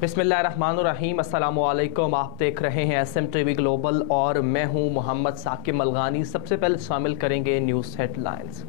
बिस्मिल्लाहिर्रहमानिर्रहीम, अस्सलामुअलैकुम। आप देख रहे हैं SMTV ग्लोबल और मैं हूं मोहम्मद साकिब मलगानी। सबसे पहले शामिल करेंगे न्यूज़ हेडलाइंस।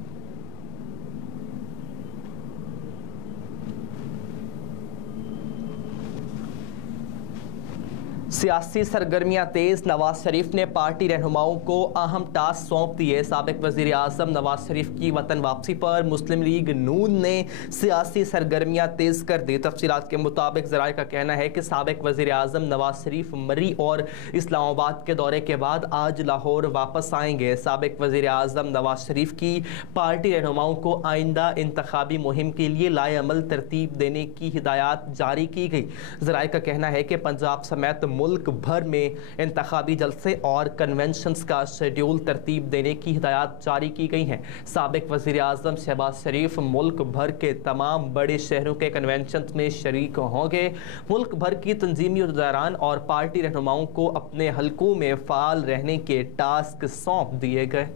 सियासी सरगर्मियां तेज, नवाज शरीफ ने पार्टी रहनुमाओं को अहम टास्क सौंप दिए। साबिक वजीर आजम नवाज शरीफ की वतन वापसी पर मुस्लिम लीग नून ने सियासी सरगर्मियां तेज कर दी। तफसीलात के मुताबिक ज़राए का कहना है कि साबिक वजीर आजम नवाज शरीफ मरी और इस्लामाबाद के दौरे के बाद आज लाहौर वापस आएंगे। साबिक वजीर आजम नवाज शरीफ की पार्टी रहनुमाओं को आइंदा इंतखाबी मुहिम के लिए लाए अमल तरतीब देने की हिदायत जारी की गई। ज़राए का कहना है कि पंजाब समेत मुल्क भर में इंतखाबी जलसे और कन्वेंशंस का शेड्यूल तरतीब देने की हिदायत जारी की गई हैं। साबिक वज़ीर आज़म शहबाज शरीफ मुल्क भर के तमाम बड़े शहरों के कन्वेंशंस में शरीक होंगे। मुल्क भर की तंजीमी उहदेदारान और पार्टी रहनुमाओं को अपने हलकों में फ़ाल रहने के टास्क सौंप दिए गए।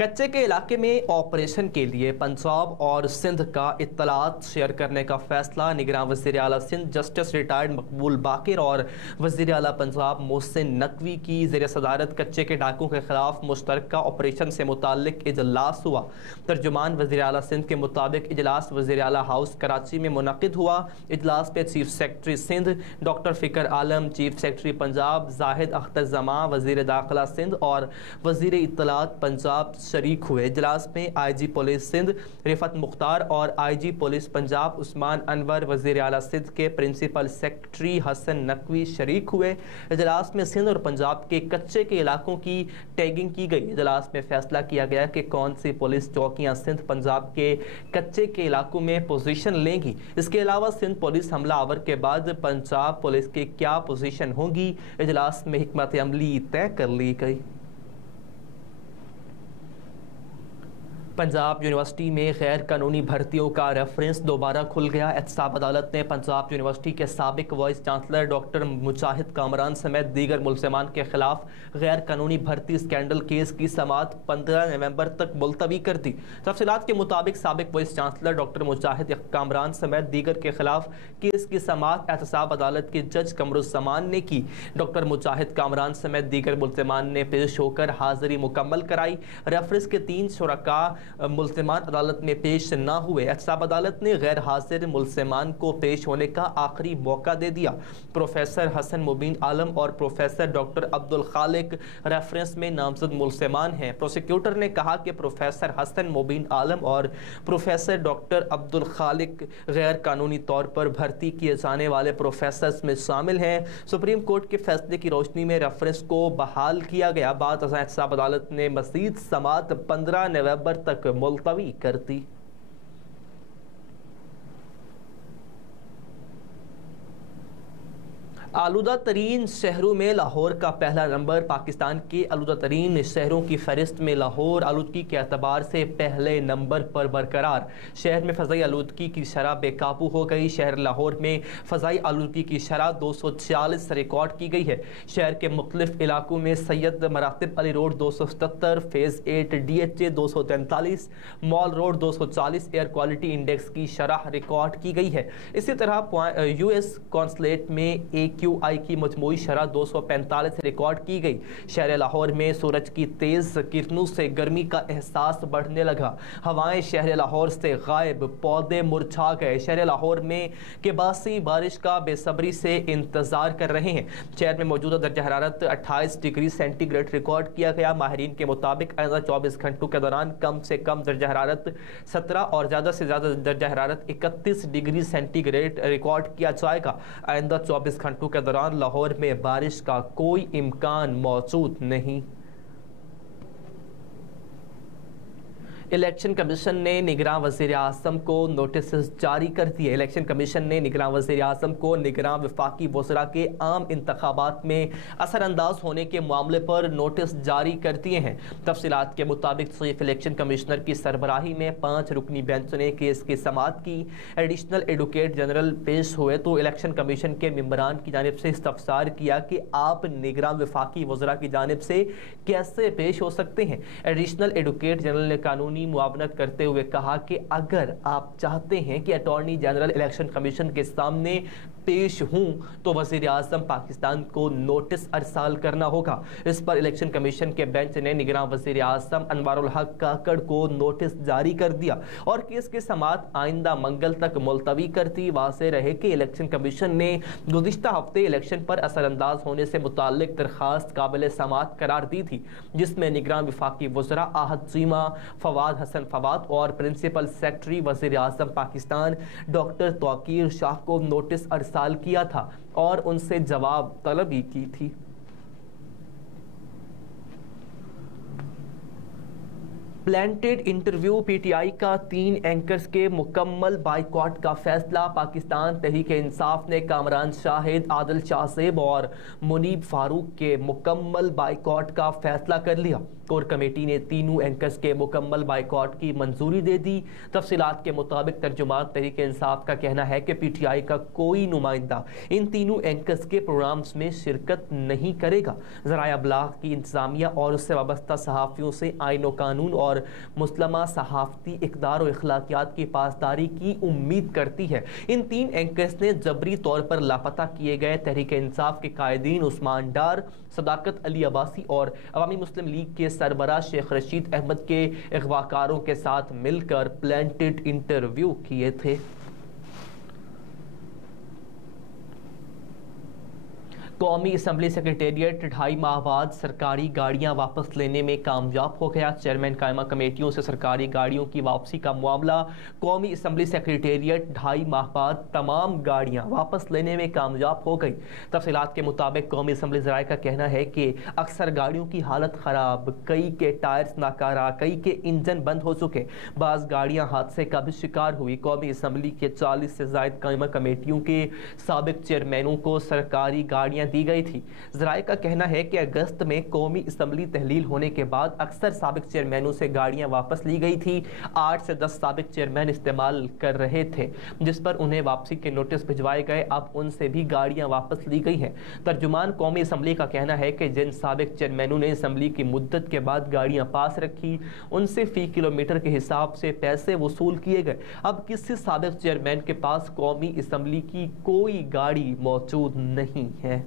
कच्चे के इलाके में ऑपरेशन के लिए पंजाब और सिंध का इत्तलात शेयर करने का फैसला। निगरान वज़ीर आला सिंध जस्टिस रिटायर्ड मकबूल बाकिर और वज़ीर आला पंजाब मोहसिन नकवी की ज़ेर सदारत कच्चे के डाकों के खिलाफ मुश्तरका ऑपरेशन से मुताल्लिक इजलास हुआ। तर्जुमान वज़ीर आला सिंध के मुताबिक इजलास वज़ीर आला हाउस कराची में मुनक़िद हुआ। इजलास में चीफ सेक्रेटरी सिंध डॉक्टर फ़िकर आलम, चीफ सेक्रेटरी पंजाब जाहिद अख्तर जमा, वज़ीर दाखिला सिंध और वज़ीर इत्तलात पंजाब शरीक हुए। इजलास में IG पुलिस सिंध रिफत मुख्तार और IG पुलिस पंजाब उस्मान अनवर, वज़ीर आला सिंध के प्रिंसिपल सेक्रेटरी हसन नकवी शरीक हुए। इजलास में सिंध और पंजाब के कच्चे के इलाकों की टैगिंग की गई। इजलास में फैसला किया गया कि कौन सी पुलिस चौकियां सिंध पंजाब के कच्चे के इलाकों में पोजीशन लेंगी। इसके अलावा सिंध पुलिस हमला आवर के बाद पंजाब पुलिस की क्या पोजीशन होगी, इजलास में हिकमत अमली तय कर ली गई। पंजाब यूनिवर्सिटी में गैर कानूनी भर्तियों का रेफरेंस दोबारा खुल गया। एहतसाब अदालत ने पंजाब यूनिवर्सिटी के साबिक वाइस चांसलर डॉक्टर मुजाहिद कामरान समेत दीगर मुलजमान के खिलाफ गैर कानूनी भर्ती स्कैंडल केस की समाअत 15 नवंबर तक मुलतवी कर दी। तफसीलात के मुताबिक साबिक वाइस चांसलर डॉक्टर मुजाहिद कामरान समेत दीगर के खिलाफ केस की समाअत एहतसाब अदालत के जज कमरुज़्ज़मान ने की। डॉक्टर मुजाहिद कामरान समेत दीगर मुलजमान ने पेश होकर हाजिरी मुकम्मल कराई। रेफरेंस के 3 शुरका मुल्ज़िमान अदालत में पेश न हुए। एहतसाब अदालत ने गैर हाजिर मुल्ज़िमान को पेश होने का आखिरी मौका दे दिया। प्रोफेसर हसन मुबीन आलम और प्रोफेसर डॉक्टर अब्दुल खालिक रेफरेंस में नामजद मुल्ज़िमान हैं। प्रोसिक्यूटर ने कहा कि प्रोफेसर हसन मुबीन आलम और प्रोफेसर डॉक्टर अब्दुल खालिक गैर कानूनी तौर पर भर्ती किए जाने वाले प्रोफेसर्स में शामिल हैं। सुप्रीम कोर्ट के फैसले की रोशनी में रेफरेंस को बहाल किया गया। बाद एहतसाब अदालत ने मज़ीद समाअत 15 नवंबर तक मुलतवी कर दी। आलूदा तरीन शहरों में लाहौर का पहला नंबर। पाकिस्तान के आलूदा तरीन शहरों की फहरिस्त में लाहौर आलूदगी के एतबार से पहले नंबर पर बरकरार। शहर में फ़ज़ाई आलूदगी की शरह बेकाबू हो गई। शहर लाहौर में फ़ज़ाई आलूदगी की शरह 246 रिकॉर्ड की गई है। शहर के मुख्तलिफ इलाकों में Syed Maratib Ali road 277, phase 8 DHA 243, mall road 240 air quality index की शरह रिकॉर्ड की गई है। इसी तरह US कॉन्सुलेट में AQI की मजमूई शरह 245 रिकॉर्ड की गई। शहर लाहौर में सूरज की तेज़ किरणों से गर्मी का एहसास बढ़ने लगा। हवाएं शहर लाहौर से गायब, पौधे मुरझा गए। शहर लाहौर में के बासी बारिश का बेसब्री से इंतजार कर रहे हैं। शहर में मौजूदा दर्जा हरारत 28 डिग्री सेंटीग्रेड रिकॉर्ड किया गया। माहिरीन के मुताबिक आइंदा 24 घंटों के दौरान कम से कम दर्जा हरारत 17 और ज़्यादा से ज़्यादा दर्जा हरारत 31 डिग्री सेंटीग्रेड रिकॉर्ड किया जाएगा। आइंदा 24 घंटों के दौरान लाहौर में बारिश का कोई इम्कान मौजूद नहीं। इलेक्शन कमीशन ने निगरान वज़ीर आज़म को नोटिस जारी कर दिए। इलेक्शन कमीशन ने निगरान वज़ीर आज़म को निगरान वफाकी वज़रा के आम इंतखाबात में असरअंदाज होने के मामले पर नोटिस जारी कर दिए हैं। तफसीलात के मुताबिक चीफ इलेक्शन कमिश्नर की सरबराही में 5 रुकनी बेंच ने केस की समाअत की। एडिशनल एडवोकेट जनरल पेश हुए तो इलेक्शन कमीशन के मेंबरान की जानिब से इस्तफसार किया कि आप निगरान वफाकी वज़रा की जानिब से कैसे पेश हो सकते हैं। एडिशनल एडवोकेट जनरल ने कानूनी कानूनी मुआवनत करते हुए कहा कि अगर आप चाहते हैं कि अटॉर्नी जनरल इलेक्शन कमीशन के सामने पेश हूं तो वज़ीर आज़म पाकिस्तान को नोटिस अरसाल करना होगा। इस पर इलेक्शन कमीशन के बेंच ने निगरान वज़ीर आज़म अनवारुल हक काकड़ को नोटिस जारी कर दिया और केस की समाअत आइंदा मंगल तक मुलतवी कर दी। वाज़ेह रहे कि इलेक्शन कमीशन ने गुज़िश्ता हफ्ते इलेक्शन पर असरअंदाज होने से मुताल्लिक दरखास्त काबिल समाअत करार दी थी, जिसमें निगरान वफाकी वज़रा आहद चीमा, फवाद हसन फवाद और प्रिंसिपल सेक्रेटरी वज़ीर आज़म पाकिस्तान डॉक्टर तौकीर शाह को नोटिस अरसाल किया था और उनसे जवाब तलबी की थी। प्लांटेड इंटरव्यू पीटीआई का 3 एंकर्स के मुकम्मल बाइकॉट का फैसला। पाकिस्तान तहरीक-ए-इंसाफ ने कामरान शाहिद, आदिल शाहज़ेब और मुनीब फारूक के मुकम्मल बाइकॉट का फैसला कर लिया। कोर कमेटी ने तीनों एंकर्स के मुकम्मल बाइकॉट की मंजूरी दे दी। तफसीलात के मुताबिक तर्जुमान तहरीक-ए-इंसाफ का कहना है कि पीटीआई का कोई नुमाइंदा इन तीनों एंकर्स के प्रोग्राम्स में शिरकत नहीं करेगा। ज़राए अबलाग की इंतजामिया और उससे वाबस्ता सहाफ़ियों से आईन व कानून और मुस्लिमा सहाफ़ती इक़दार और अखलाकियात की पासदारी की उम्मीद करती है। इन 3 एंकर्स ने जबरी तौर पर लापता किए गए तहरीक-ए-इंसाफ के कायदीन उस्मान डार, सदाकत अली अब्बासी और अवामी मुस्लिम लीग के सरबराह शेख रशीद अहमद के अगवाकारों के साथ मिलकर प्लांटेड इंटरव्यू किए थे। कौमी असम्बली सेक्रेटेरिएट 2.5 माह बाद सरकारी गाड़ियां वापस लेने में कामयाब हो गया। चेयरमैन कायमा कमेटियों से सरकारी गाड़ियों की वापसी का मामला। कौमी असम्बली सेक्रेटेरिएट 2.5 माह बाद तमाम गाड़ियां वापस लेने में कामयाब हो गई। तफसीलात के मुताबिक कौमी असम्बली ज़राए का कहना है कि अक्सर गाड़ियों की हालत ख़राब, कई के टायर्स नाकारा, कई के इंजन बंद हो चुके, बाज़ गाड़ियाँ हादसे का भी शिकार हुई। कौमी असम्बली के 40 से ज़ायद कायमा कमेटियों के साबिक चेयरमैनों को सरकारी गाड़ियाँ दी गई थी। ज़राए का कहना है कि अगस्त में कौमी असम्बली तहलील होने के बाद अक्सर साबिक चेयरमैनों से गाड़ियां वापस ली गई थी। 8 से 10 साबिक चेयरमैन इस्तेमाल कर रहे थे, जिस पर उन्हें वापसी के नोटिस भिजवाए गए। अब उनसे भी गाड़ियां वापस ली गई हैं। तर्जुमान कौमी असम्बली का कहना है कि जिन साबिक चेयरमैनों ने असम्बली की मुद्दत के बाद गाड़ियां पास रखी, उनसे फी किलोमीटर के हिसाब से पैसे वसूल किए गए। अब किसी साबिक चेयरमैन के पास कौमी असम्बली की कोई गाड़ी मौजूद नहीं है।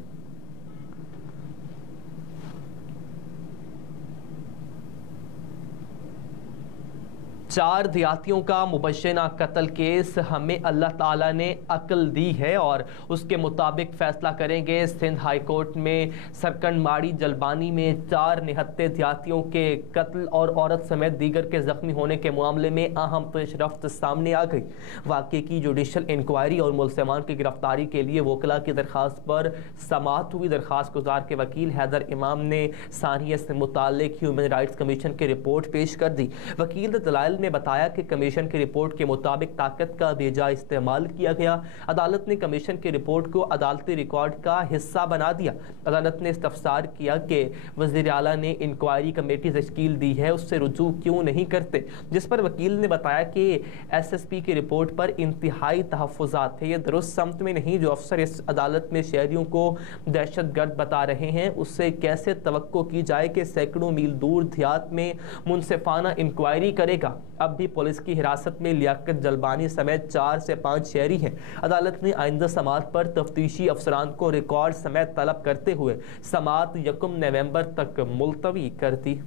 चार देहातियों का मुबश्शिरा कत्ल केस। हमें अल्लाह ताला ने अक्ल दी है और उसके मुताबिक फैसला करेंगे। सिंध हाई कोर्ट में सरकंड माड़ी जलबानी में 4 निहत्ते देहातियों के कत्ल और औरत समेत दीगर के जख्मी होने के मामले में अहम पेशरफ्त सामने आ गई। वाक़े की जुडिशल इंक्वायरी और मुलज़मान की गिरफ्तारी के लिए वकला की दरख्वास्त पर समाअत हुई। दरख्वास्त गुजार के वकील हैदर इमाम ने सानियत से मुताल्लिक ह्यूमन राइट्स कमीशन की रिपोर्ट पेश कर दी। वकील दलाइल ने बताया कि कमीशन की रिपोर्ट के मुताबिक ताकत का बेजा इस्तेमाल किया गया। अदालत ने कमीशन की रिपोर्ट को अदालती रिकॉर्ड का हिस्सा बना दिया। अदालत ने इस्तफसार किया कि वज़ीर आला ने इंक्वायरी कमेटी तश्कील दी है, उससे रुजू क्यों नहीं करते, जिस पर वकील ने बताया कि SSP की रिपोर्ट पर इंतहाई तहफ़्फ़ुज़ात थे। ये दुरुस्त समत में नहीं। जो अफसर इस अदालत में शहरियों को दहशत गर्द बता रहे हैं, उससे कैसे तवक्को की जाए कि सैकड़ों मील दूर देहात में मुनसिफाना इंक्वायरी करेगा। अब भी पुलिस की हिरासत में लियाकत जलबानी समेत 4 से 5 शहरी हैं। अदालत ने आइंदा समाअत पर तफ्तीशी अफसरान को रिकॉर्ड समेत तलब करते हुए समाअत 1 नवंबर तक मुलतवी कर दी।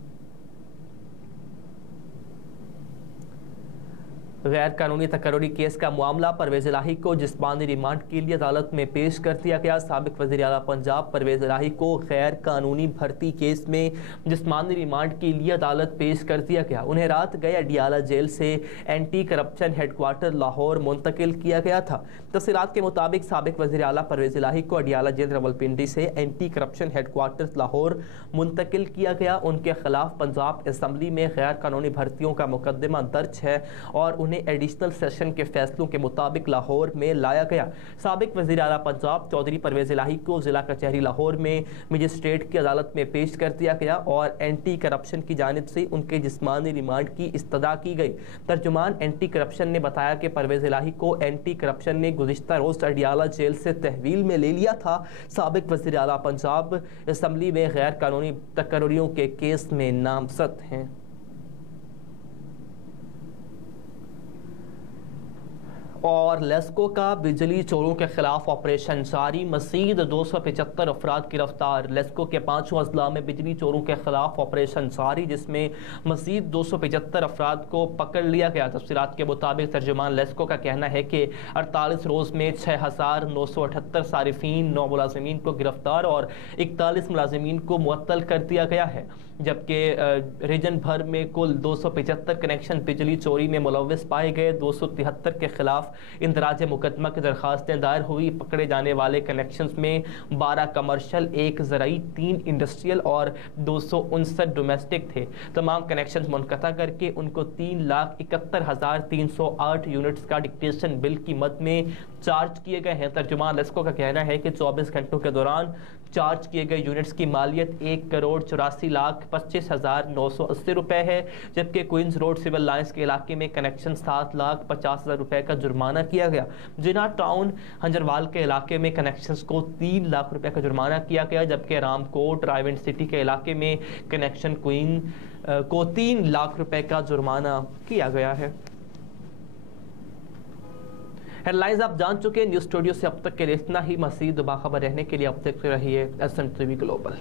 गैर कानूनी तकर्री केस का मामला। परवेज़ इलाही को जिस्मानी रिमांड के लिए अदालत में पेश कर दिया गया। साबिक वज़ीर आला पंजाब परवेज़ इलाही को गैर कानूनी भर्ती केस में जिस्मानी रिमांड के लिए अदालत पेश कर दिया गया। उन्हें रात गए अडियाला जेल से एंटी करप्शन हेडक्वार्टर लाहौर मुंतकिल किया गया था। तफसीलात के मुताबिक साबिक वज़ीर आला परवेज़ इलाही को अडियाला जेल रावलपिंडी से एंटी करप्शन हेडक्वार्टर लाहौर मुंतकिल किया गया। उनके खिलाफ पंजाब असम्बली में गैर कानूनी भर्तियों का मुकदमा दर्ज है और एडिशनल सेशन के फैसलों के मुताबिक लाहौर में लाया गया। साबिक वज़ीर आला पंजाब चौधरी परवेज़ इलाही को जिला कचहरी लाहौर में मजिस्ट्रेट की अदालत में पेश कर दिया गया और एंटी करप्शन की जानिब से उनके जिस्मानी रिमांड की इस्तदा की गई। तर्जुमान एंटी करप्शन ने बताया कि परवेज़ इलाही को एंटी करप्शन ने गुज़िश्ता रोज़ अडियाला जेल से तहवील में ले लिया था। साबिक वज़ीर आला पंजाब असम्बली में गैर कानूनी तकर्रियों के केस में नामज़द हैं। और लेस्को का बिजली चोरों के खिलाफ ऑपरेशन जारी, मजीद 275 अफराद गिरफ्तार। लेस्को के 5 अजला में बिजली चोरों के खिलाफ ऑपरेशन जारी, जिसमें मजीद 275 अफराद को पकड़ लिया गया। तफसीरात के मुताबिक तर्जुमान लेस्को का कहना है कि 48 रोज़ में 6978 सारिफीन, 9 मुलाजमीन को गिरफ्तार और 41 मुलाजमीन को मुअत्तल कर दिया गया है, जबकि रीजन भर में कुल 275 कनेक्शन बिजली चोरी में मुलविस पाए गए। 273 के खिलाफ इंदराज मुकदमा की दरखास्तें दायर हुई। पकड़े जाने वाले कनेक्शंस में 12 कमर्शल, 1 ज़राई, 3 इंडस्ट्रियल और 259 डोमेस्टिक थे। तमाम कनेक्शंस मुनक़ता करके उनको 3,71,308 यूनिट्स का डिक्टेशन बिल की मद में चार्ज किए गए हैं। तर्जुमान लेस्को का कहना है कि 24 घंटों के दौरान चार्ज किए गए यूनिट्स की मालियत 1,84,25,980 रुपये है, जबकि क्वींस रोड सिविल लाइंस के इलाके में कनेक्शन 7,50,000 रुपये का जुर्माना किया गया। जिना टाउन हंजरवाल के इलाके में कनेक्शंस को 3 लाख रुपये का जुर्माना किया गया, जबकि रामकोट रायवेंट सिटी के इलाके में कनेक्शन क्वीन को 3 लाख रुपये का जुर्माना किया गया है। हेडलाइंस आप जान चुके हैं। न्यूज़ स्टूडियो से अब तक के लिए इतना ही। मज़ीद बाखबर रहने के लिए अब तक रहिए SN TV ग्लोबल।